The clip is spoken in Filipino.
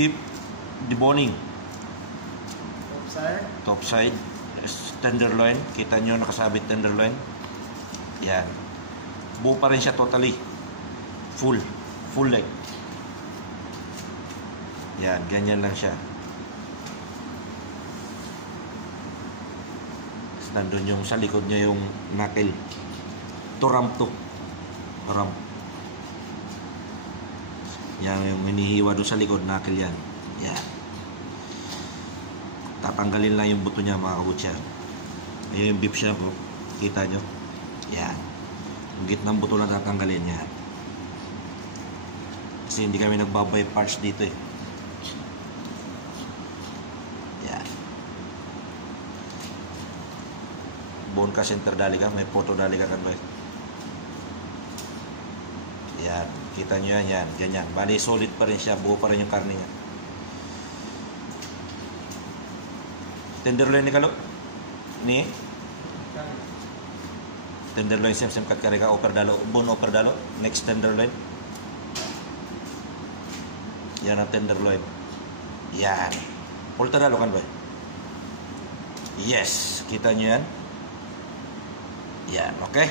beef deboning. Top side. Top side. Tenderloin. Kita nyo nakasabit tenderloin. Yan. Buo pa rin siya totally. Full leg. Yan, ganyan lang siya. Nandun yung sa likod niya yung knuckle. To ramp to. Ramp. Yan yung hinihiwa doon sa likod, knuckle yan. Yan. Tatanggalin lang yung buto niya mga kabutcher. Ayan yung beef siya po. Kita nyo? Yan. Yung gitnang buto lang tatanggalin yan. Kasi hindi kami nagbabay parts dito eh. Yan. Bone ka center dali ka. May photo dali ka kan ba? Yan. Kita nyo yan. Yan. Ganyan. Bali solid pa rin siya. Buo pa rin yung karne niya. Tenderloin ni Kalo. Ni tenderloin sem kat kareka oper dalo. Bone oper dalo. Next tenderloin. Yan ang tenderloin. Yan. Pulta dalo kan ba? Yes. Kita nyo yan. Yan. Okay.